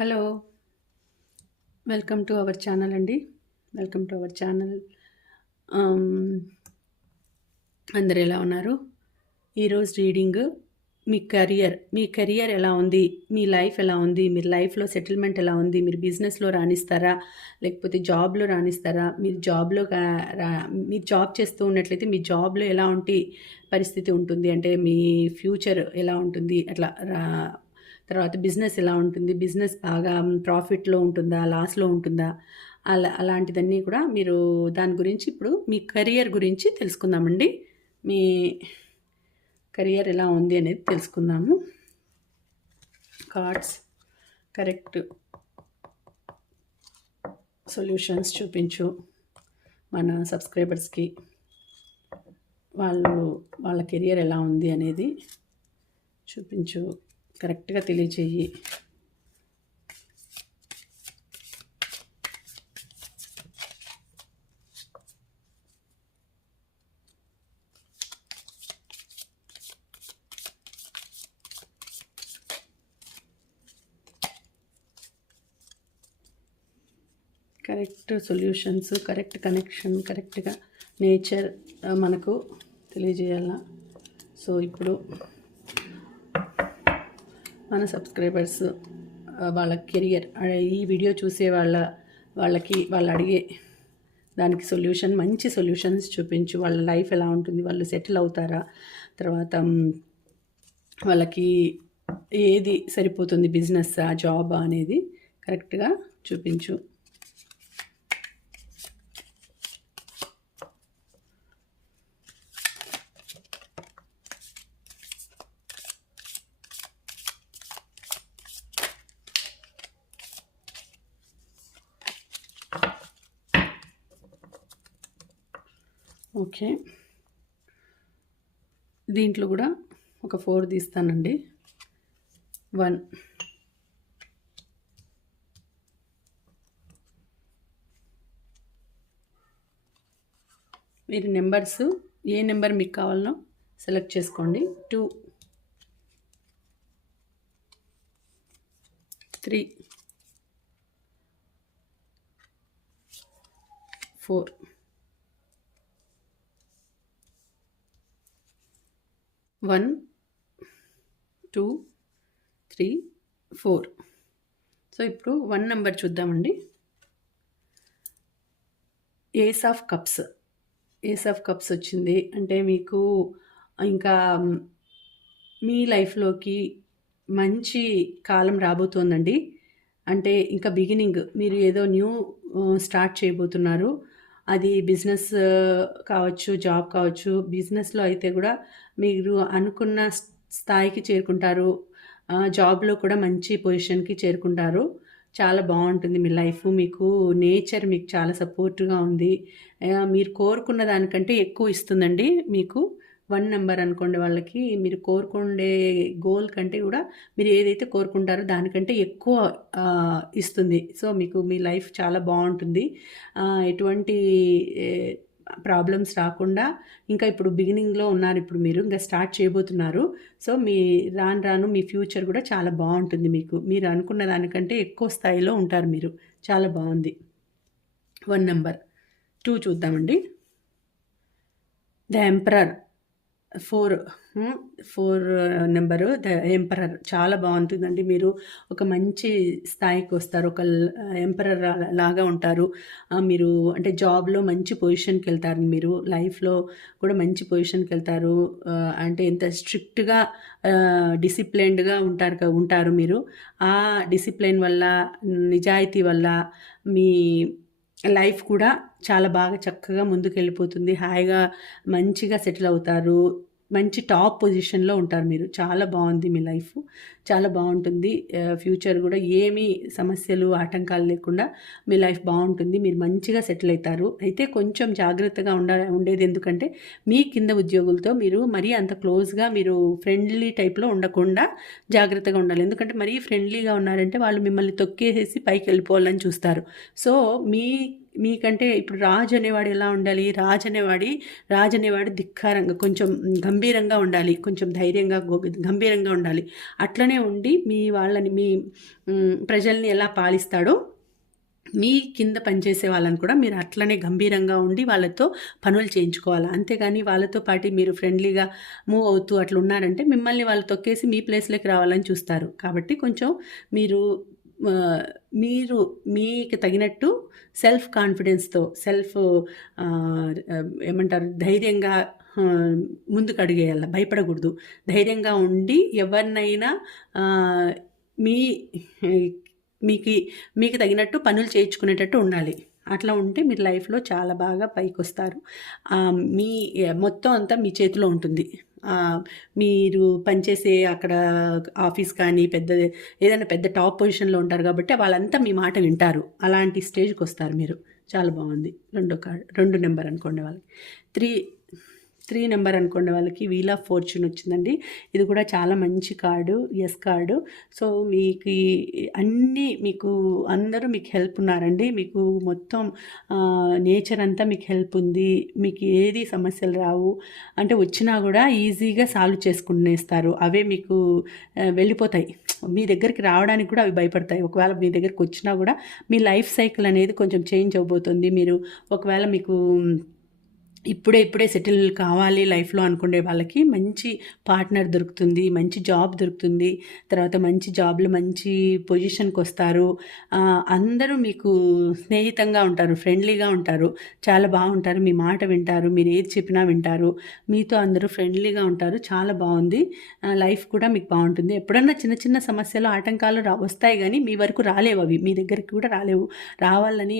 Hello. Welcome to our channel అండి. Welcome to our channel. అందరు ఎలా ఉన్నారు? ఈరోజు రీడింగ్ మీ కెరియర్. మీ కెరియర్ ఎలా ఉంది? మీ లైఫ్ ఎలా ఉంది? మీరు లైఫ్లో సెటిల్మెంట్ ఎలా ఉంది? మీరు బిజినెస్లో రాణిస్తారా? లేకపోతే జాబ్లో రాణిస్తారా? మీరు జాబ్లో రా- మీరు జాబ్ చేస్తూ ఉన్నట్లయితే మీ జాబ్లో ఎలా ఉంటే పరిస్థితి ఉంటుంది? అంటే మీ ఫ్యూచర్ ఎలా ఉంటుంది? అట్లా రా తర్వాత బిజినెస్ ఎలా ఉంటుంది? బిజినెస్ బాగా ప్రాఫిట్లో ఉంటుందా? లాస్లో ఉంటుందా? అలా అలాంటిదన్నీ కూడా మీరు దాని గురించి ఇప్పుడు మీ కెరియర్ గురించి తెలుసుకుందామండి. మీ కెరియర్ ఎలా ఉంది అనేది తెలుసుకుందాము. కార్డ్స్ కరెక్ట్ సొల్యూషన్స్ చూపించు మన సబ్స్క్రైబర్స్కి. వాళ్ళు వాళ్ళ కెరియర్ ఎలా ఉంది అనేది చూపించు. కరెక్ట్గా తెలియచేయి. కరెక్ట్ సొల్యూషన్స్ కరెక్ట్ కనెక్షన్ కరెక్ట్గా నేచర్ మనకు తెలియజేయాల? సో ఇప్పుడు మన సబ్స్క్రైబర్స్ వాళ్ళ కెరియర్ ఈ వీడియో చూసే వాళ్ళ వాళ్ళకి వాళ్ళు అడిగే దానికి సొల్యూషన్ మంచి సొల్యూషన్స్ చూపించు. వాళ్ళ లైఫ్ ఎలా ఉంటుంది? వాళ్ళు సెటిల్ అవుతారా? తర్వాత వాళ్ళకి ఏది సరిపోతుంది? బిజినెస్ జాబ్ అనేది కరెక్ట్గా చూపించు. ఓకే. దీంట్లో కూడా ఒక ఫోర్ తీస్తానండి. వన్. మీరు నెంబర్స్ ఏ నెంబర్ మీకు కావాలనో సెలెక్ట్ చేసుకోండి. Two. Three. Four. One two three four. So ఇప్పుడు వన్ నెంబర్ చూద్దామండి. Ace of cups ace of cups వచ్చింది. అంటే మీకు ఇంకా మీ లైఫ్లోకి మంచి కాలం రాబోతోందండి. అంటే ఇంకా బిగినింగ్ మీరు ఏదో న్యూ స్టార్ట్ uh, చేయబోతున్నారు. అది బిజినెస్ కావచ్చు జాబ్ కావచ్చు బిజినెస్లో అయితే కూడా మీరు అనుకున్న స్థాయికి చేరుకుంటారు. జాబ్లో కూడా మంచి పొజిషన్కి చేరుకుంటారు. చాలా బాగుంటుంది మీ లైఫ్. మీకు నేచర్ మీకు చాలా సపోర్ట్గా ఉంది. మీరు కోరుకున్న దానికంటే ఎక్కువ ఇస్తుందండి మీకు. వన్ నెంబర్ అనుకోండి వాళ్ళకి మీరు కోరుకుండే గోల్ కంటే కూడా మీరు ఏదైతే కోరుకుంటారో దానికంటే ఎక్కువ ఇస్తుంది. సో మీకు మీ లైఫ్ చాలా బాగుంటుంది. ఎటువంటి ప్రాబ్లమ్స్ రాకుండా ఇంకా ఇప్పుడు బిగినింగ్లో ఉన్నారు ఇప్పుడు మీరు ఇంకా స్టార్ట్ చేయబోతున్నారు. సో మీ రాను రాను మీ ఫ్యూచర్ కూడా చాలా బాగుంటుంది మీకు. మీరు అనుకున్న దానికంటే ఎక్కువ స్థాయిలో ఉంటారు మీరు. చాలా బాగుంది. One number. టూ చూద్దామండి. The emperor. Four four number. The emperor చాలా బాగుంటుందండి. మీరు ఒక మంచి స్థాయికి వస్తారు. ఒక ఎంపరర్ లాగా ఉంటారు. మీరు అంటే జాబ్లో మంచి పొజిషన్కి వెళ్తారు. మీరు లైఫ్లో కూడా మంచి పొజిషన్కి వెళ్తారు. అంటే ఎంత స్ట్రిక్ట్గా డిసిప్లైన్డ్గా ఉంటారు ఉంటారు మీరు. ఆ డిసిప్లైన్ వల్ల నిజాయితీ వల్ల మీ లైఫ్ కూడా చాలా బాగా చక్కగా ముందుకు వెళ్ళిపోతుంది హాయిగా మంచిగా సెటిల్ అవుతారు. మంచి టాప్ పొజిషన్లో ఉంటారు మీరు. చాలా బాగుంది మీ లైఫ్. చాలా బాగుంటుంది. ఫ్యూచర్ కూడా ఏమీ సమస్యలు ఆటంకాలు లేకుండా మీ లైఫ్ బాగుంటుంది. మీరు మంచిగా సెటిల్ అవుతారు. అయితే కొంచెం జాగ్రత్తగా ఉండ ఉండేది ఎందుకంటే మీ కింద ఉద్యోగులతో మీరు మరీ అంత క్లోజ్గా మీరు ఫ్రెండ్లీ టైప్లో ఉండకుండా జాగ్రత్తగా ఉండాలి. ఎందుకంటే మరీ ఫ్రెండ్లీగా ఉన్నారంటే వాళ్ళు మిమ్మల్ని తొక్కేసేసి పైకి వెళ్ళిపోవాలని చూస్తారు. సో మీ మీకంటే ఇప్పుడు రాజు అనేవాడు ఎలా ఉండాలి? రాజు అనేవాడి రాజు అనేవాడు ధిక్కారంగా కొంచెం గంభీరంగా ఉండాలి కొంచెం ధైర్యంగా గో- గంభీరంగా ఉండాలి. అట్లనే ఉండి మీ వాళ్ళని మీ ప్రజల్ని ఎలా పాలిస్తాడో మీ కింద పనిచేసే వాళ్ళని కూడా మీరు అట్లనే గంభీరంగా ఉండి వాళ్ళతో పనులు చేయించుకోవాలి. అంతేగాని వాళ్ళతో పాటు మీరు ఫ్రెండ్లీగా మూవ్ అవుతూ అట్లా ఉన్నారంటే మిమ్మల్ని వాళ్ళు తొక్కేసి మీ ప్లేస్లోకి రావాలని చూస్తారు. కాబట్టి కొంచెం మీరు మీరు మీకు తగినట్టు సెల్ఫ్ కాన్ఫిడెన్స్తో సెల్ఫ్ ఏమంటారు ధైర్యంగా ముందుకు అడిగేయాల భయపడకూడదు. ధైర్యంగా ఉండి ఎవరినైనా మీ మీకు మీకు తగినట్టు పనులు చేయించుకునేటట్టు ఉండాలి. అట్లా ఉంటే మీరు లైఫ్లో చాలా బాగా పైకి వస్తారు మీ మొత్తం అంతా మీ చేతిలో ఉంటుంది. మీరు పనిచేసే అక్కడ ఆఫీస్ కానీ పెద్ద ఏదైనా పెద్ద టాప్ పొజిషన్లో ఉంటారు కాబట్టి వాళ్ళంతా మీ మాట వింటారు. అలాంటి స్టేజ్కి వస్తారు మీరు. చాలా బాగుంది. రెండో కార్డు రెండు నెంబర్ అనుకోండి వాళ్ళకి. త్రీ త్రీ నెంబర్ అనుకోండి వాళ్ళకి వీల్ ఆఫ్ ఫార్చ్యూన్ వచ్చిందండి. ఇది కూడా చాలా మంచి కార్డు ఎస్ కార్డు. సో మీకు అన్నీ మీకు అందరూ మీకు హెల్ప్ ఉన్నారండి. మీకు మొత్తం నేచర్ అంతా మీకు హెల్ప్ ఉంది. మీకు ఏది సమస్యలు రావు. అంటే వచ్చినా కూడా ఈజీగా సాల్వ్ చేసుకునేస్తారు. అవే మీకు వెళ్ళిపోతాయి. మీ దగ్గరికి రావడానికి కూడా అవి భయపడతాయి. ఒకవేళ మీ దగ్గరికి వచ్చినా కూడా మీ లైఫ్ సైకిల్ అనేది కొంచెం చేంజ్ అవబోతుంది మీరు ఒకవేళ మీకు ఇప్పుడే ఇప్పుడే సెటిల్ కావాలి లైఫ్లో అనుకునే వాళ్ళకి మంచి పార్ట్నర్ దొరుకుతుంది మంచి జాబ్ దొరుకుతుంది తర్వాత మంచి జాబ్లో మంచి పొజిషన్కి వస్తారు. అందరూ మీకు స్నేహితంగా ఉంటారు ఫ్రెండ్లీగా ఉంటారు చాలా బాగుంటారు మీ మాట వింటారు మీరు ఏది చెప్పినా వింటారు మీతో అందరూ ఫ్రెండ్లీగా ఉంటారు చాలా బాగుంది. లైఫ్ కూడా మీకు బాగుంటుంది. ఎప్పుడన్నా చిన్న చిన్న సమస్యలు ఆటంకాలు రా వస్తాయి కానీ మీ వరకు రాలేవు అవి మీ దగ్గరికి కూడా రాలేవు. రావాలని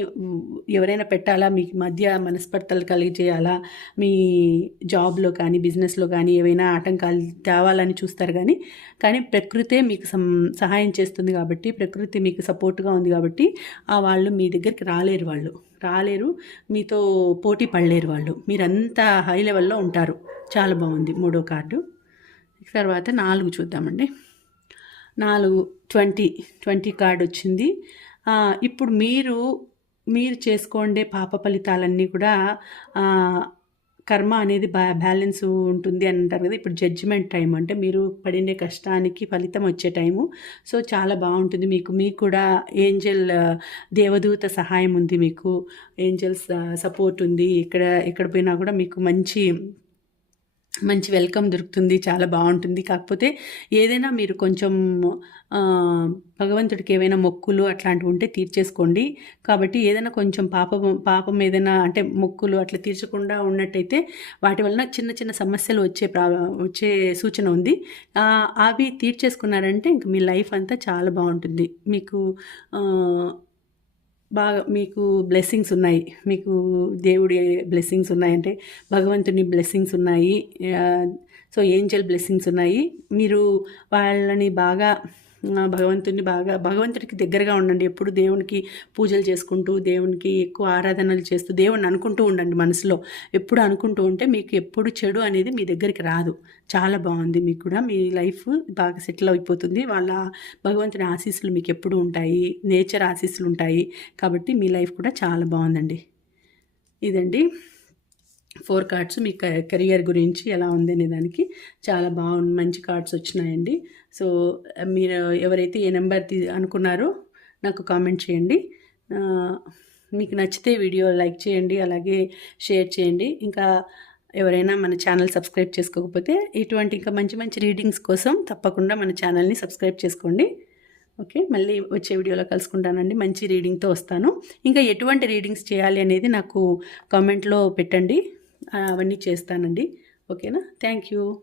ఎవరైనా పెట్టాలా మీకు మధ్య మనస్పర్ధలు కలిగజేయాలా మీ జాబ్లో కానీ బిజినెస్లో కానీ ఏవైనా ఆటంకాలు తేవాలని చూస్తారు కానీ కానీ ప్రకృతే మీకు సం సహాయం చేస్తుంది కాబట్టి ప్రకృతి మీకు సపోర్ట్గా ఉంది కాబట్టి ఆ వాళ్ళు మీ దగ్గరికి రాలేరు వాళ్ళు. రాలేరు మీతో పోటీ పడలేరు వాళ్ళు. మీరంతా హై లెవెల్లో ఉంటారు. చాలా బాగుంది మూడో కార్డు. తర్వాత నాలుగు చూద్దామండి. నాలుగు ట్వంటీ ట్వంటీ కార్డు వచ్చింది. ఇప్పుడు మీరు మీరు చేసుకోండే పాప ఫలితాలన్నీ కూడా కర్మ అనేది బ్యా బ్యాలెన్స్ ఉంటుంది అని అంటారు కదా. ఇప్పుడు జడ్జిమెంట్ టైం అంటే మీరు పడిన కష్టానికి ఫలితం వచ్చే టైము. సో చాలా బాగుంటుంది మీకు. మీకు కూడా ఏంజల్ దేవదూత సహాయం ఉంది మీకు. ఏంజల్స్ సపోర్ట్ ఉంది. ఇక్కడ ఎక్కడ పోయినా కూడా మీకు మంచి మంచి వెల్కమ్ దొరుకుతుంది చాలా బాగుంటుంది. కాకపోతే ఏదైనా మీరు కొంచెం భగవంతుడికి ఏవైనా మొక్కులు అట్లాంటివి ఉంటే తీర్చేసుకోండి. కాబట్టి ఏదైనా కొంచెం పాపం పాపం ఏదైనా అంటే మొక్కులు అట్లా తీర్చకుండా ఉన్నట్టయితే వాటి వలన చిన్న చిన్న సమస్యలు వచ్చే ప్రా వచ్చే సూచన ఉంది. అవి తీర్చేసుకున్నారంటే ఇంక మీ లైఫ్ అంతా చాలా బాగుంటుంది. మీకు బాగా మీకు బ్లెస్సింగ్స్ ఉన్నాయి. మీకు దేవుడి బ్లెస్సింగ్స్ ఉన్నాయంటే భగవంతుని బ్లెస్సింగ్స్ ఉన్నాయి. సో ఏంజల్ బ్లెస్సింగ్స్ ఉన్నాయి. మీరు వాళ్ళని బాగా భగవంతుని బాగా భగవంతుడికి దగ్గరగా ఉండండి. ఎప్పుడు దేవునికి పూజలు చేసుకుంటూ దేవునికి ఎక్కువ ఆరాధనలు చేస్తూ దేవుని అనుకుంటూ ఉండండి మనసులో. ఎప్పుడు అనుకుంటూ ఉంటే మీకు ఎప్పుడు చెడు అనేది మీ దగ్గరికి రాదు. చాలా బాగుంది మీకు కూడా. మీ లైఫ్ బాగా సెటిల్ అయిపోతుంది. వాళ్ళ భగవంతుని ఆశీస్సులు మీకు ఎప్పుడు ఉంటాయి? నేచర్ ఆశీస్సులు ఉంటాయి. కాబట్టి మీ లైఫ్ కూడా చాలా బాగుందండి. ఇదండి. ఫోర్ కార్డ్స్ మీ క- కెరియర్ గురించి ఎలా ఉంది అనే దానికి చాలా బాగుంది మంచి కార్డ్స్ వచ్చినాయండి. సో మీరు ఎవరైతే ఏ నెంబర్ తీ అనుకున్నారో నాకు కామెంట్ చేయండి. మీకు నచ్చితే వీడియో లైక్ చేయండి అలాగే షేర్ చేయండి. ఇంకా ఎవరైనా మన ఛానల్ సబ్స్క్రైబ్ చేసుకోకపోతే ఇటువంటి ఇంకా మంచి మంచి రీడింగ్స్ కోసం తప్పకుండా మన ఛానల్ని సబ్స్క్రైబ్ చేసుకోండి. ఓకే మళ్ళీ వచ్చే వీడియోలో కలుసుకుంటానండి. మంచి రీడింగ్తో వస్తాను. ఇంకా ఎటువంటి రీడింగ్స్ చేయాలి అనేది నాకు కామెంట్లో పెట్టండి. అవన్నీ చేస్తానండి. ఓకేనా? Thank you.